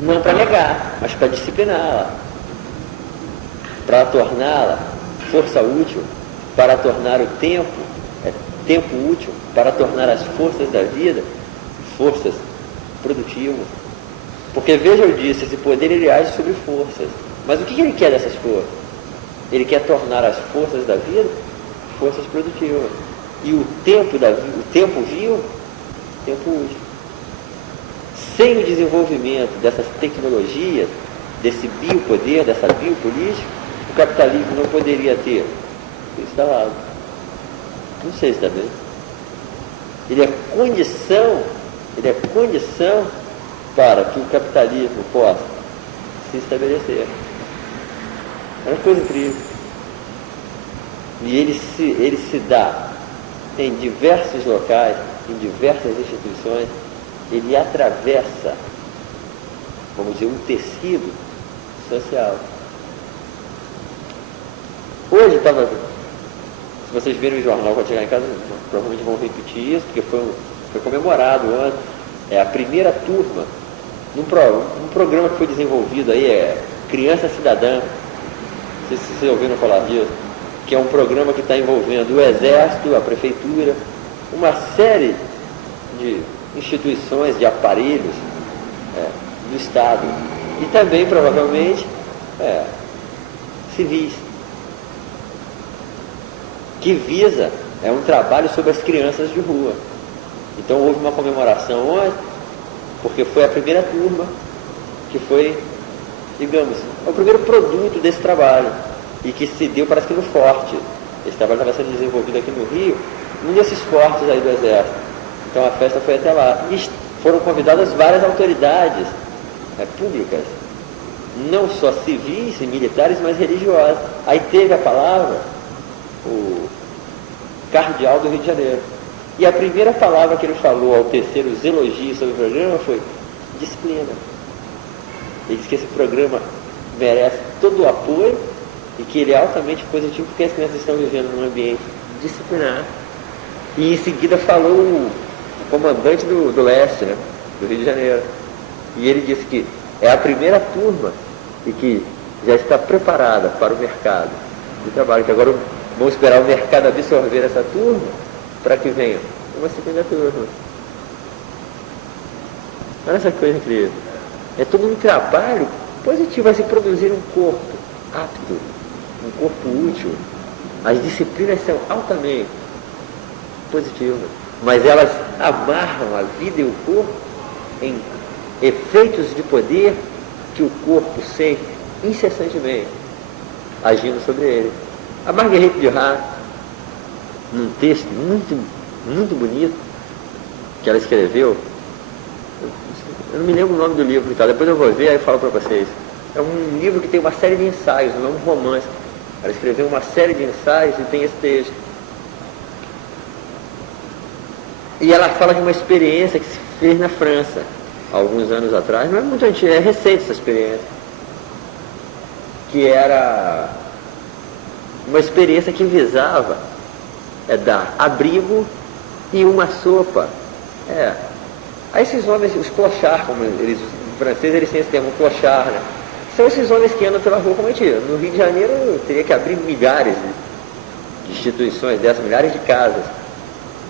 Não para negar, mas para discipliná-la, para torná-la força útil, para tornar o tempo, tempo útil, para tornar as forças da vida forças produtivas. Porque veja, eu disse, esse poder ele age sobre forças. Mas o que ele quer dessas forças? Ele quer tornar as forças da vida forças produtivas. E o tempo vivo, tempo útil. Sem o desenvolvimento dessas tecnologias, desse biopoder, dessa biopolítica, o capitalismo não poderia ter instalado. Não sei se está bem. Ele é condição para que o capitalismo possa se estabelecer. É uma coisa incrível. E ele se dá em diversos locais, em diversas instituições, ele atravessa, vamos dizer, um tecido social. Hoje estava, se vocês verem o jornal quando chegar em casa, provavelmente vão repetir isso, porque foi comemorado ontem, é a primeira turma, num programa que foi desenvolvido aí, Criança Cidadã, não sei se vocês ouviram falar disso, que é um programa que está envolvendo o Exército, a Prefeitura, uma série de instituições, de aparelhos do Estado, e também, provavelmente, civis, que visa, um trabalho sobre as crianças de rua. Então houve uma comemoração ontem, porque foi a primeira turma que foi, digamos, o primeiro produto desse trabalho, e que se deu, parece que no Forte. Esse trabalho estava sendo desenvolvido aqui no Rio, num desses fortes aí do Exército. Então a festa foi até lá. E foram convidadas várias autoridades públicas, não só civis e militares, mas religiosas. Aí teve a palavra o cardeal do Rio de Janeiro. E a primeira palavra que ele falou ao tecer os elogios sobre o programa foi disciplina. Ele disse que esse programa merece todo o apoio e que ele é altamente positivo porque as crianças estão vivendo num ambiente disciplinar. E em seguida falou o comandante do leste, do Rio de Janeiro. E ele disse que é a primeira turma e que já está preparada para o mercado de trabalho, que agora vamos esperar o mercado absorver essa turma para que venha uma segunda turma. Olha essa coisa incrível. É todo um trabalho positivo, vai se produzir um corpo apto, um corpo útil. As disciplinas são altamente positivas, mas elas amarram a vida e o corpo em efeitos de poder que o corpo sente incessantemente, agindo sobre ele. A Marguerite Duras, num texto muito bonito que ela escreveu, eu não me lembro o nome do livro, tá? Depois eu vou ver e eu falo para vocês. É um livro que tem uma série de ensaios, não é um romance. Ela escreveu uma série de ensaios e tem esse texto. E ela fala de uma experiência que se fez na França, alguns anos atrás, não é muito antiga, é recente essa experiência, que era uma experiência que visava dar abrigo e uma sopa a esses homens, os clochards, como eles, os franceses, eles têm esse termo, clochard, são esses homens que andam pela rua como a gente. No Rio de Janeiro teria que abrir milhares de instituições dessas, milhares de casas,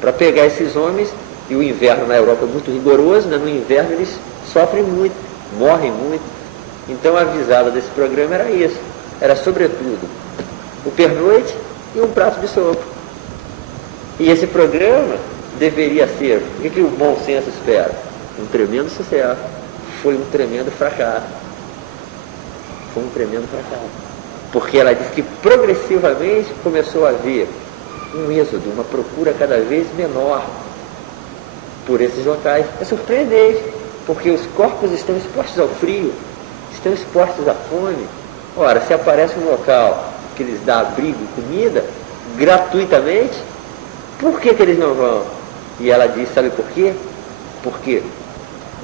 para pegar esses homens. E o inverno na Europa é muito rigoroso, no inverno eles sofrem muito, morrem muito. Então a visada desse programa era isso, era sobretudo o pernoite e um prato de sopa. E esse programa deveria ser, o que o bom senso espera? Um tremendo sucesso. Foi um tremendo fracasso. Foi um tremendo fracasso. Porque ela disse que progressivamente começou a haver um êxodo, uma procura cada vez menor por esses locais. É surpreendente, porque os corpos estão expostos ao frio, estão expostos à fome. Ora, se aparece um local que lhes dá abrigo e comida gratuitamente, por que eles não vão? E ela diz, sabe por quê? Porque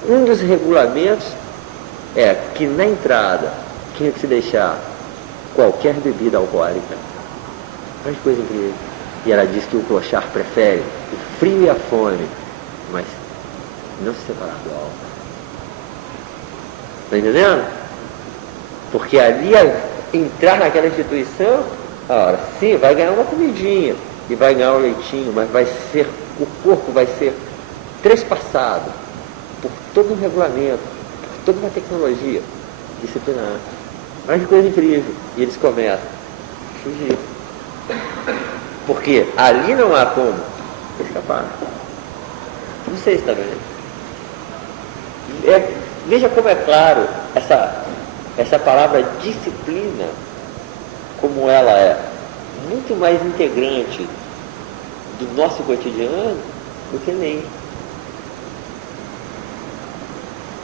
um dos regulamentos é que na entrada tinha que se deixar qualquer bebida alcoólica. Olha que coisa incrível. E ela diz que o clochard prefere o frio e a fome, mas não se separar do álcool. Está entendendo? Porque ali, entrar naquela instituição, ora, sim, vai ganhar uma comidinha e vai ganhar um leitinho, mas o corpo vai ser trespassado por todo um regulamento, por toda uma tecnologia disciplinar. Olha que coisa incrível. E eles começam a fugir. Porque ali não há como escapar. Não sei se está vendo. Veja como é claro essa palavra disciplina, como ela é muito mais integrante do nosso cotidiano do que lei.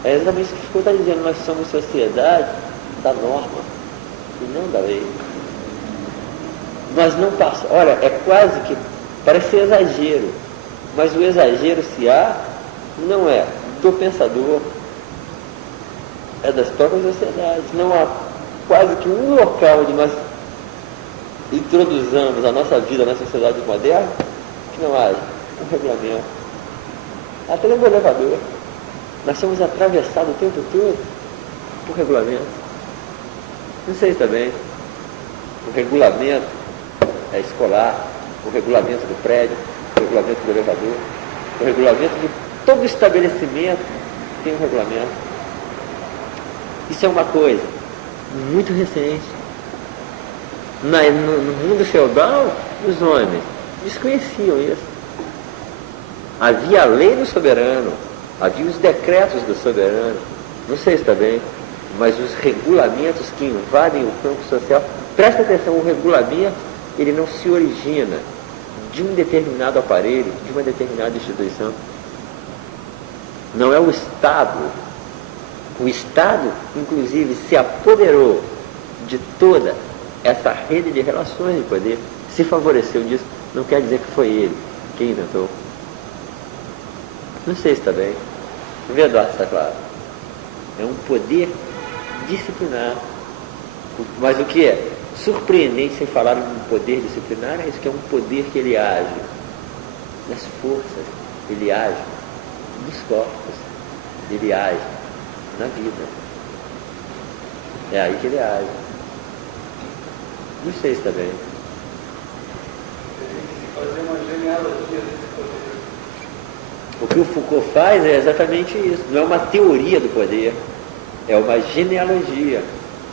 É exatamente isso que ficou tá dizendo, nós somos sociedade da norma e não da lei. Nós não passamos, olha, é quase que, parece exagero, mas o exagero, se há, não é do pensador, é das próprias sociedades. Não há quase que um local onde nós introduzamos a nossa vida na sociedade moderna que não haja um regulamento. Até no elevador. Nós somos atravessados o tempo todo por regulamento. Não sei também. O regulamento é escolar, o regulamento do prédio, o regulamento do elevador, o regulamento de todo estabelecimento tem um regulamento. Isso é uma coisa muito recente. No mundo feudal, os homens desconheciam isso. Havia a lei do soberano, havia os decretos do soberano, não sei se está bem, mas os regulamentos que invadem o campo social, presta atenção, o regulamento, ele não se origina de um determinado aparelho, de uma determinada instituição. Não é o Estado. O Estado, inclusive, se apoderou de toda essa rede de relações de poder, se favoreceu disso, não quer dizer que foi ele quem inventou. Não sei se está bem. Vê, Eduardo, está claro. É um poder disciplinar. Mas o que é surpreendente sem falar em um poder disciplinar é isso, que é um poder que ele age nas forças, ele age nos corpos, ele age na vida. É aí que ele age. Não sei se está bem. Fazer uma genealogia desse poder. O que o Foucault faz é exatamente isso. Não é uma teoria do poder, é uma genealogia,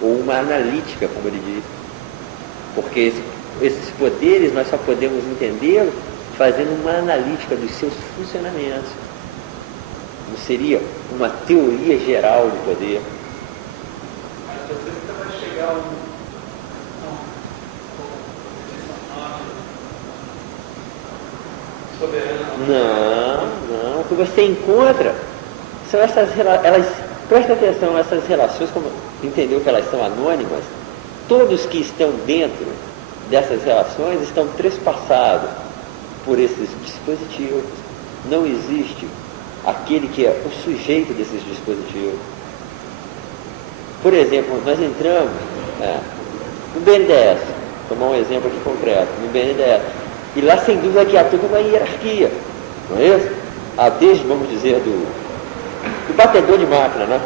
ou uma analítica, como ele diz. Porque esses poderes nós só podemos entendê-los fazendo uma analítica dos seus funcionamentos. Não seria uma teoria geral do poder. Mas você nunca vai chegar a um soberano. Não. O que você encontra são essas relações. Presta atenção, essas relações, como entendeu que elas são anônimas, todos que estão dentro dessas relações estão trespassados por esses dispositivos. Não existe aquele que é o sujeito desses dispositivos. Por exemplo, nós entramos no BNDES, vou tomar um exemplo aqui concreto, no BNDES, e lá sem dúvida que há toda uma hierarquia, não é isso? Há desde, vamos dizer, do batedor de máquina, né?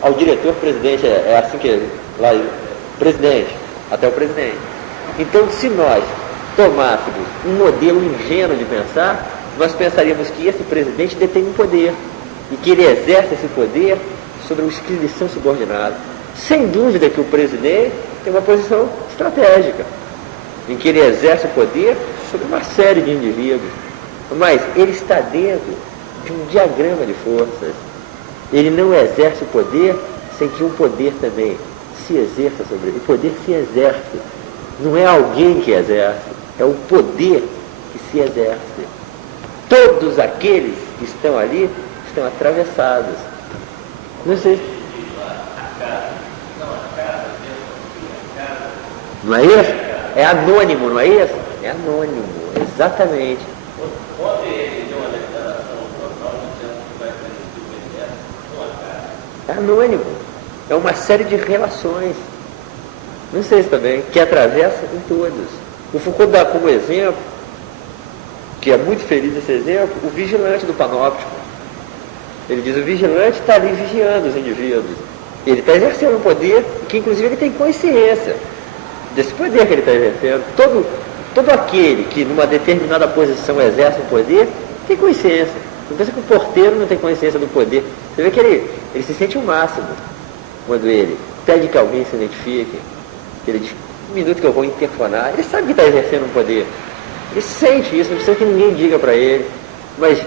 Ao diretor-presidente, é assim que lá, presidente, até o presidente. Então, se nós tomássemos um modelo ingênuo de pensar, nós pensaríamos que esse presidente detém um poder e que ele exerce esse poder sobre os que lhe são subordinados. Sem dúvida que o presidente tem uma posição estratégica, em que ele exerce o poder sobre uma série de indivíduos, mas ele está dentro de um diagrama de forças. Ele não exerce o poder sem que um poder também se exerça sobre ele. O poder se exerce. Não é alguém que exerce, é o poder que se exerce. Todos aqueles que estão ali estão atravessados. Não sei. Não é isso? É anônimo, não é isso? É anônimo, exatamente. É anônimo. É uma série de relações. Não sei se também, que atravessa em todos. O Foucault dá como exemplo, que é muito feliz esse exemplo, o vigilante do panóptico. Ele diz, o vigilante está ali vigiando os indivíduos. Ele está exercendo um poder que, inclusive, ele tem consciência desse poder que ele está exercendo. Todo aquele que, numa determinada posição, exerce um poder, tem consciência. Não pensa que o porteiro não tem consciência do poder. Você vê que ele se sente o máximo quando ele pede que alguém se identifique, que ele diz, um minuto que eu vou interfonar. Ele sabe que está exercendo um poder. Ele sente isso, não precisa que ninguém diga para ele. Mas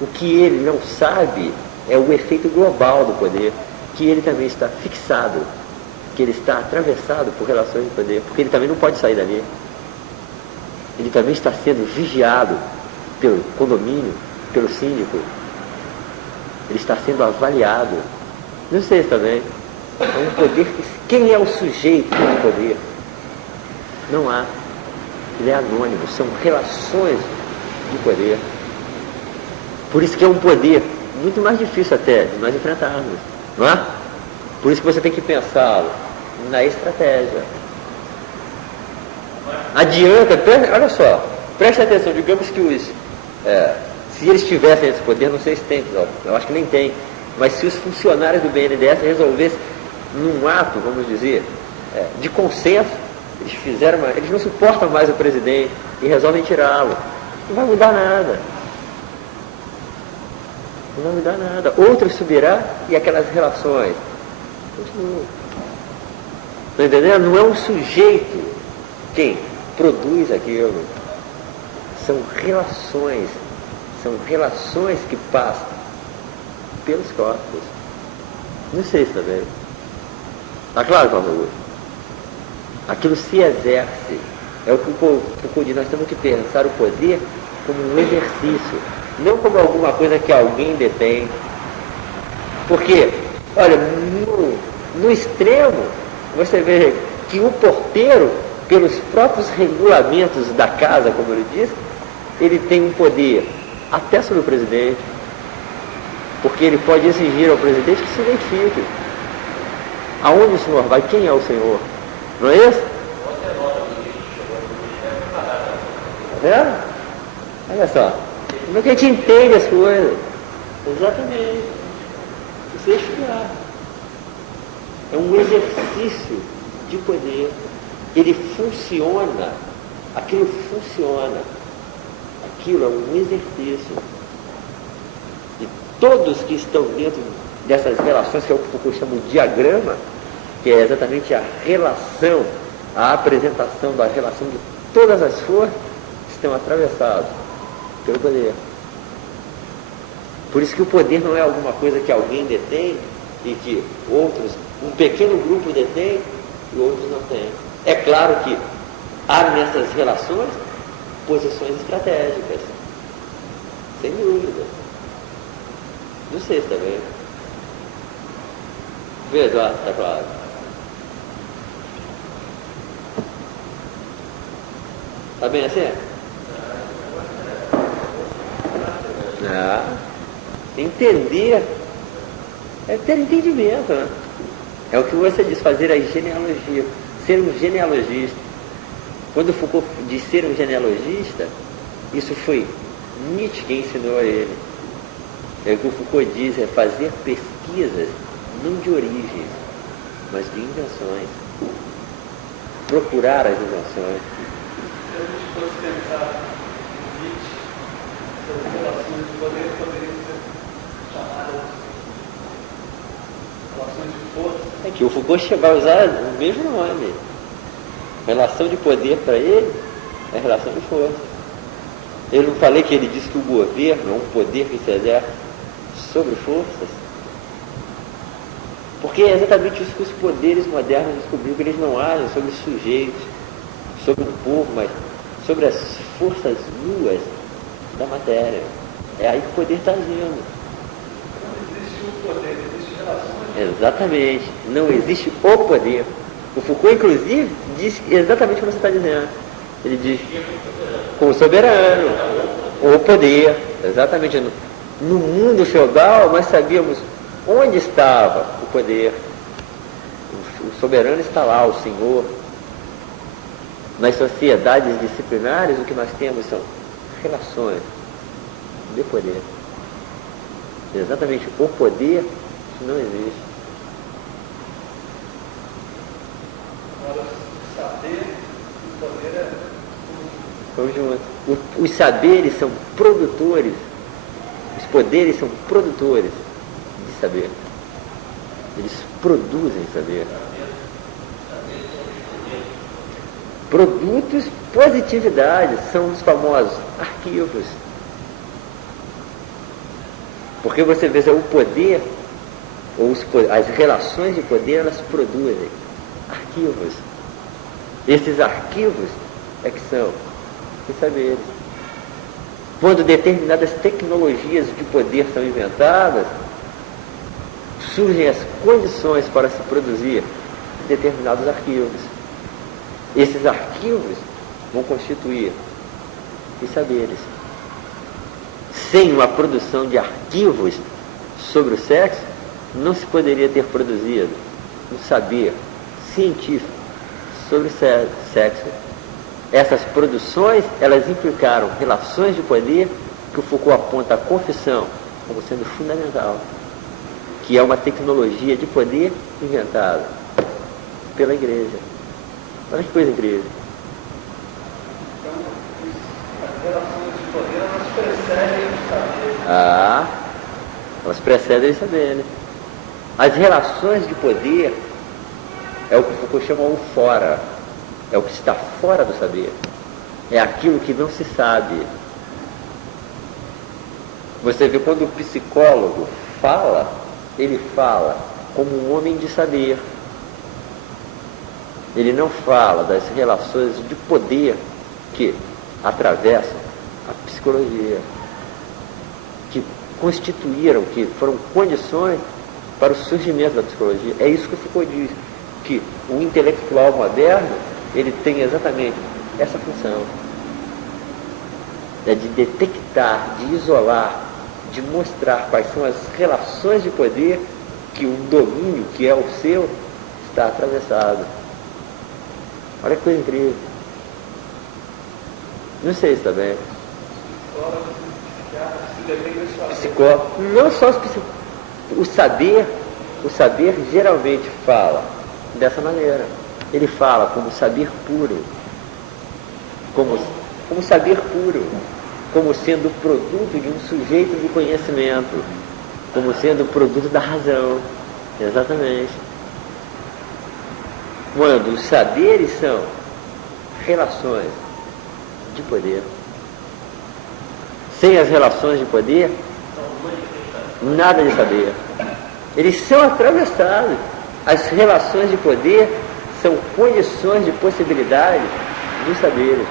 o que ele não sabe é o efeito global do poder, que ele também está fixado, que ele está atravessado por relações de poder, porque ele também não pode sair dali. Ele também está sendo vigiado pelo condomínio, pelo síndico. Ele está sendo avaliado. Não sei se também. É um poder que... Quem é o sujeito do poder? Não há. Ele é anônimo. São relações de poder. Por isso que é um poder muito mais difícil até de nós enfrentarmos. Não é? Por isso que você tem que pensá-lo na estratégia. Adianta, olha só, preste atenção, digamos que se eles tivessem esse poder, não sei se tem, eu acho que nem tem, mas se os funcionários do BNDES resolvessem, num ato, vamos dizer, de consenso, eles não suportam mais o presidente e resolvem tirá-lo. Não vai mudar nada. Não vai mudar nada. Outro subirá e aquelas relações continuam. Está entendendo? Não é um sujeito quem produz aquilo. São relações que passam pelos corpos. Não sei se está bem. Está claro, Paulo Augusto? Aquilo se exerce. É o que o Foucault diz, nós temos que pensar o poder como um exercício, não como alguma coisa que alguém detém. Porque, olha, no extremo, você vê que o porteiro, pelos próprios regulamentos da casa, como ele diz, ele tem um poder até sobre o presidente, porque ele pode exigir ao presidente que se identifique. Aonde o senhor vai? Quem é o senhor? Não é isso? É? Olha só. Como é que a gente entende as coisas? Exatamente. Você estudar. É um exercício de poder. Ele funciona. Aquilo funciona. Aquilo é um exercício. E todos que estão dentro dessas relações, que é o que Foucault chama de diagrama, que é exatamente a relação, a apresentação da relação de todas as forças, estão atravessados pelo poder. Por isso que o poder não é alguma coisa que alguém detém e que outros, um pequeno grupo detém e outros não têm. É claro que há nessas relações posições estratégicas, sem dúvida. Não sei se está bem. Vê, Eduardo, está claro. Está bem assim? Entender é ter entendimento, né? É o que você diz, fazer a genealogia, ser um genealogista. Quando Foucault diz ser um genealogista, isso foi Nietzsche que ensinou a ele. É o que o Foucault diz, é fazer pesquisas não de origens, mas de invenções. Procurar as invenções. Se a gente fosse pensar em Nietzsche, essas relações de poder poderiam ser chamadas relações de força. É que o Foucault vai usar o mesmo nome. Relação de poder para ele é relação de força. Eu não falei que ele diz que o governo é um poder que se exerce sobre forças? Porque é exatamente isso que os poderes modernos descobriram, que eles não agem sobre sujeitos, sobre o povo, mas sobre as forças nuas da matéria. É aí que o poder está agindo. Não existe o poder, existe relações. Exatamente. Não existe o poder. O Foucault, inclusive, diz exatamente o que você está dizendo. Ele diz com o soberano, o poder. Exatamente. No mundo feudal, nós sabíamos onde estava o poder. O soberano está lá, o senhor. Nas sociedades disciplinares, o que nós temos são relações de poder. Exatamente, o poder não existe. Vamos juntos. Os saberes são produtores, os poderes são produtores de saber. Eles produzem saber. Produtos, positividade, são os famosos arquivos. Porque você vê o poder, ou as relações de poder, elas produzem arquivos. Esses arquivos é que são os saberes. Quando determinadas tecnologias de poder são inventadas, surgem as condições para se produzir determinados arquivos. Esses arquivos vão constituir os saberes. Sem uma produção de arquivos sobre o sexo, não se poderia ter produzido um saber científico sobre o sexo. Essas produções, elas implicaram relações de poder que o Foucault aponta a confissão como sendo fundamental, que é uma tecnologia de poder inventada pela Igreja. Olha que coisa incrível. Então, as relações de poder, elas precedem o saber. Elas precedem o saber, né? As relações de poder é o que Foucault chama o fora, é o que está fora do saber, é aquilo que não se sabe. Você vê quando o psicólogo fala, ele fala como um homem de saber. Ele não fala das relações de poder que atravessam a psicologia, que constituíram, que foram condições para o surgimento da psicologia. É isso que o Foucault diz, que o intelectual moderno, ele tem exatamente essa função. É de detectar, de isolar, de mostrar quais são as relações de poder que o domínio, que é o seu, está atravessado. Olha que coisa incrível. Não sei se está bem. Psicólogos, não só os psicólogos. O saber geralmente fala dessa maneira. Ele fala como saber puro. Como saber puro. Como sendo produto de um sujeito de conhecimento. Como sendo produto da razão. Exatamente. Quando os saberes são relações de poder. Sem as relações de poder, nada de saber. Eles são atravessados. As relações de poder são condições de possibilidade dos saberes.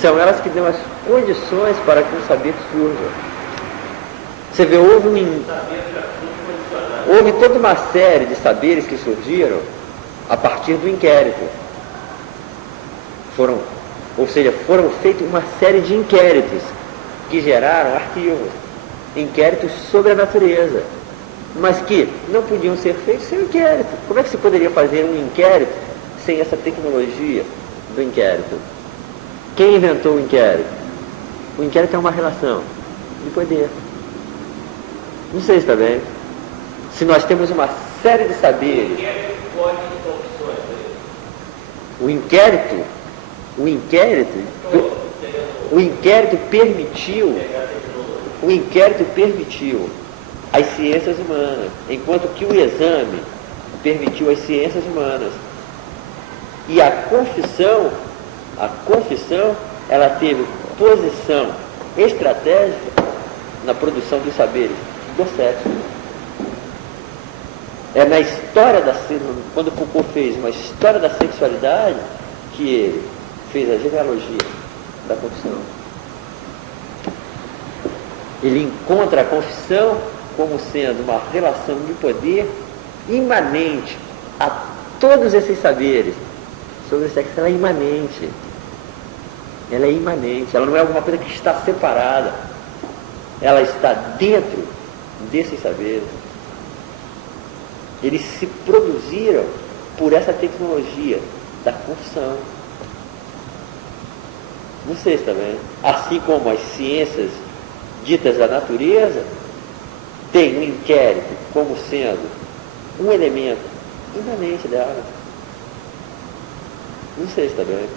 São elas que dão as condições para que o saber surja. Você vê, houve toda uma série de saberes que surgiram a partir do inquérito. Foram feitos uma série de inquéritos que geraram arquivos, inquéritos sobre a natureza, mas que não podiam ser feitos sem inquérito. Como é que se poderia fazer um inquérito sem essa tecnologia do inquérito? Quem inventou o inquérito? O inquérito é uma relação de poder. Não sei se está bem. Se nós temos uma série de saberes, o inquérito permitiu as ciências humanas, enquanto que o exame permitiu as ciências humanas. E a confissão, ela teve posição estratégica na produção dos saberes do sexo. É na história quando Foucault fez uma história da sexualidade, que ele fez a genealogia da confissão. Ele encontra a confissão como sendo uma relação de poder imanente a todos esses saberes sobre o sexo. Ela é imanente. Ela é imanente. Ela não é alguma coisa que está separada. Ela está dentro desses saberes. Eles se produziram por essa tecnologia da confissão. Não sei se está vendo. Assim como as ciências ditas da natureza têm o inquérito como sendo um elemento imanente dela. Não sei se está vendo.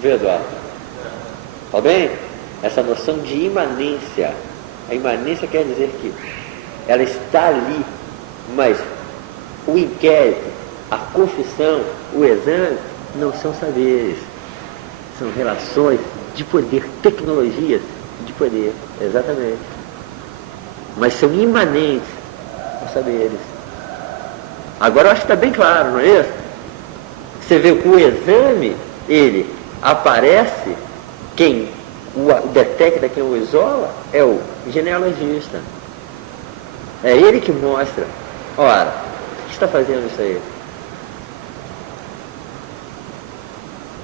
Vê, Eduardo? Tá bem? Essa noção de imanência. A imanência quer dizer que ela está ali, mas o inquérito, a confissão, o exame, não são saberes. São relações de poder, tecnologias de poder, exatamente. Mas são imanentes aos saberes. Agora eu acho que está bem claro, não é isso? Você vê que o exame, ele aparece, quem o detecta, quem o isola, é o genealogista. É ele que mostra. Ora, o que está fazendo isso aí?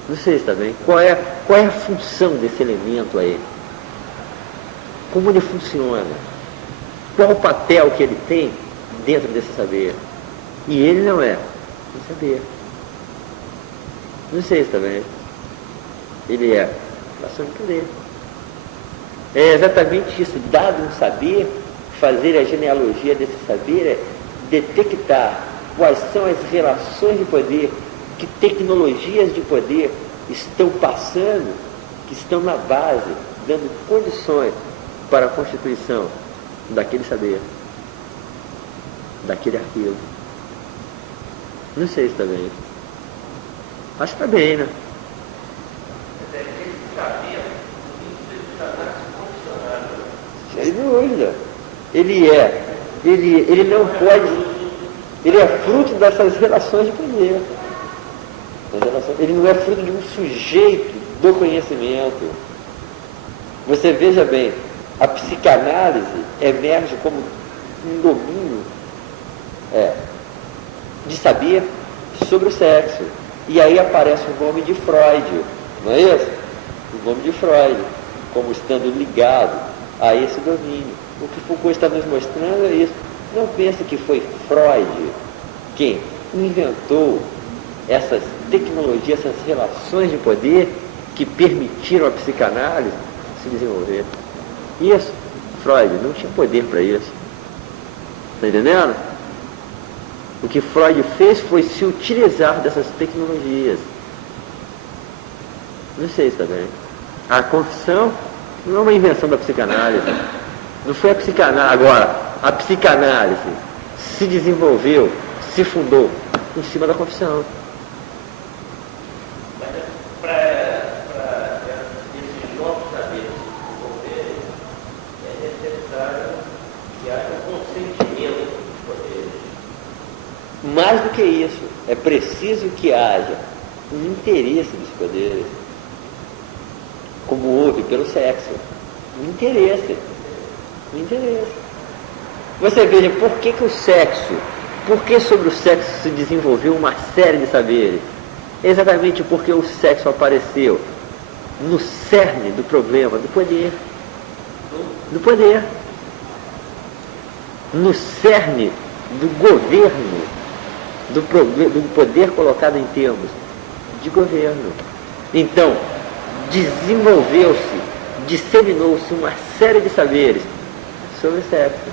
Não sei se está bem. Qual é a função desse elemento aí? Como ele funciona? Qual o papel que ele tem dentro desse saber? E ele não é um saber. Não sei se está bem. Ele é relação de poder. É exatamente isso. Dado um saber, fazer a genealogia desse saber é detectar quais são as relações de poder, que tecnologias de poder estão passando, que estão na base, dando condições para a constituição daquele saber, daquele arquivo. Não sei se está bem. Acho que está bem, né? Esse saber, Sem dúvida. Ele não pode, ele é fruto dessas relações de poder. Ele não é fruto de um sujeito do conhecimento. Você veja bem, a psicanálise emerge como um domínio de saber sobre o sexo. E aí aparece o nome de Freud, não é isso? O nome de Freud, como estando ligado a esse domínio. O que Foucault está nos mostrando é isso. Não pense que foi Freud quem inventou essas tecnologias, essas relações de poder que permitiram a psicanálise se desenvolver. Isso, Freud não tinha poder para isso. Está entendendo? O que Freud fez foi se utilizar dessas tecnologias. Não sei se está bem. A confissão não é uma invenção da psicanálise. Não foi a psicanálise. Agora, a psicanálise se desenvolveu, se fundou em cima da confissão. Mas para esses novos saberes se desenvolverem, é necessário que haja um consentimento dos poderes. Mais do que isso, é preciso que haja um interesse dos poderes, como houve pelo sexo. Um interesse. Um interesse. Você veja, por que o sexo, por que sobre o sexo se desenvolveu uma série de saberes? Exatamente porque o sexo apareceu no cerne do problema do poder. Do poder. No cerne do governo, do poder colocado em termos de governo. Então, desenvolveu-se, disseminou-se uma série de saberes sobre o sexo.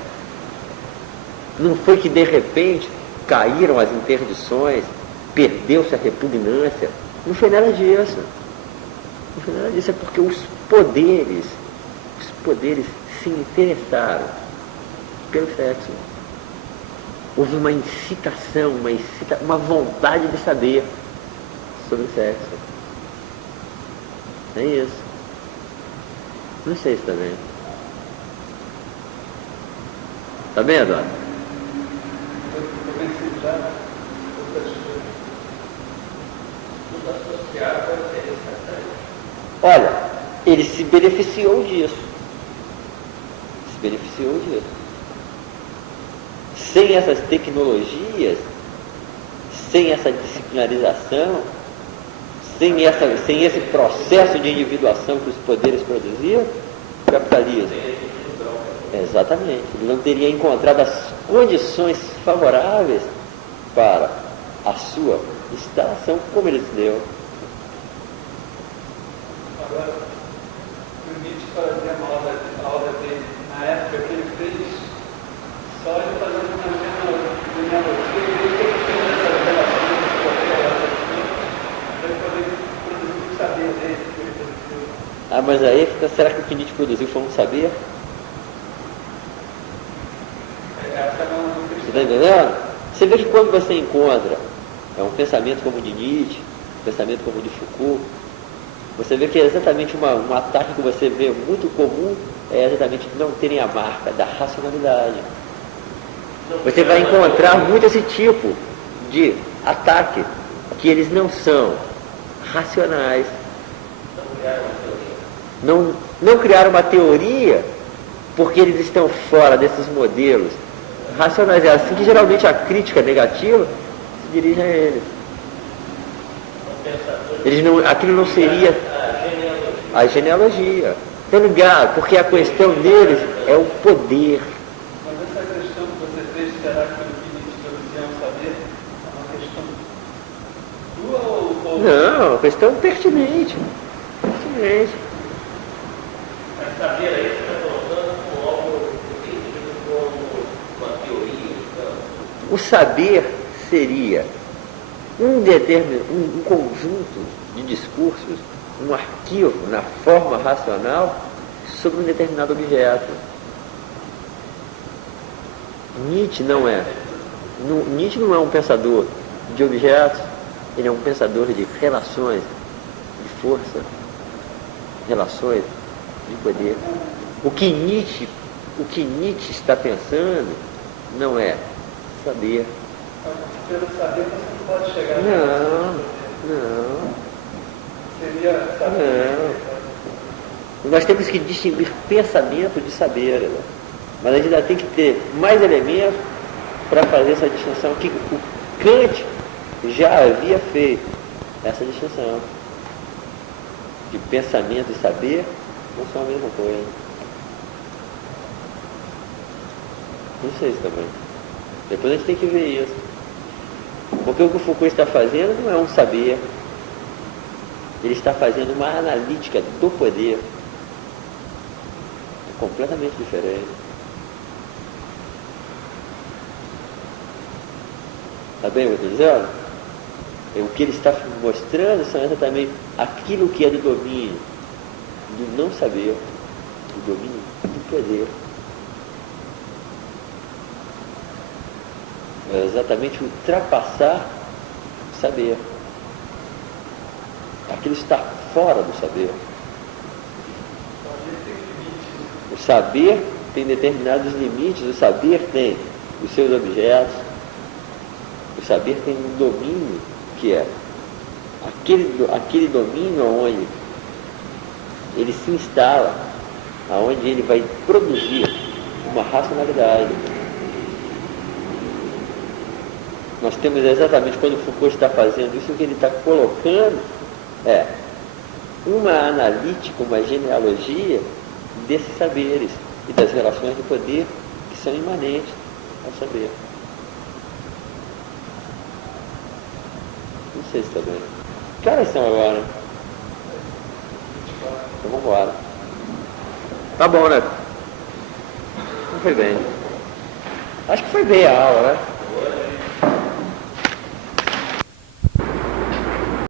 Não foi que de repente caíram as interdições, perdeu-se a repugnância. Não foi nada disso. Não foi nada disso, é porque os poderes se interessaram pelo sexo. Houve uma incitação, uma vontade de saber sobre o sexo. É isso. Não sei se está bem. Está bem, Eduardo? Tudo associado ao interesse satânico. Olha, ele se beneficiou disso. Se beneficiou disso. Sem essas tecnologias, sem essa disciplinarização, sem esse processo de individuação que os poderes produziam, o capitalismo. Exatamente. Ele não teria encontrado as condições favoráveis para a sua instalação como ele se deu. Agora, permite fazer a obra dele na época que ele fez, só ele fazendo uma genealogia, ele fez essas relações de poder, para ele poder produzir o saber dele. mas aí, será que o que Nietzsche produziu foi um saber? Você está entendendo? Você vê que quando você encontra um pensamento como o de Nietzsche, um pensamento como o de Foucault, você vê que é exatamente um ataque que você vê muito comum, é exatamente não terem a marca da racionalidade. Você vai encontrar muito esse tipo de ataque, que eles não são racionais. Não criaram uma teoria porque eles estão fora desses modelos racionais. É assim que geralmente a crítica negativa se dirige a eles. Aquilo não seria a genealogia. Tá ligado? Porque a questão deles é o poder. Mas essa questão que você fez, será que o que Nietzsche produzia um saber? É uma questão tua ou... Não, uma questão pertinente. Pertinente. Mas saber aí você está colocando como algo entendido como uma teoria. Então. O saber seria um conjunto de discursos, um arquivo na forma racional sobre um determinado objeto. Nietzsche não é um pensador de objetos, ele é um pensador de relações, de força, relações de poder. O que Nietzsche está pensando não é saber. Pelo saber você não pode chegar Não. Seria saber. Não. Nós temos que distinguir pensamento de saber, né? Mas a gente ainda tem que ter mais elementos para fazer essa distinção que o Kant já havia feito essa distinção de pensamento e saber não são a mesma coisa. Não sei se também. Depois a gente tem que ver isso. Porque o que o Foucault está fazendo não é um saber. Ele está fazendo uma analítica do poder. É completamente diferente. Está bem o que eu estou dizendo? O que ele está mostrando são exatamente aquilo que é do domínio, do não saber, do domínio do poder. É exatamente ultrapassar o saber. Aquilo está fora do saber. O saber tem determinados limites, o saber tem os seus objetos, o saber tem um domínio que é aquele domínio onde ele se instala, aonde ele vai produzir uma racionalidade. Nós temos exatamente, quando Foucault está fazendo isso, o que ele está colocando é uma analítica, uma genealogia desses saberes e das relações de poder que são imanentes ao saber. Não sei se está bem. Que horas são agora? Então vamos embora. Tá bom, né? Não foi bem. Acho que foi bem a aula, né?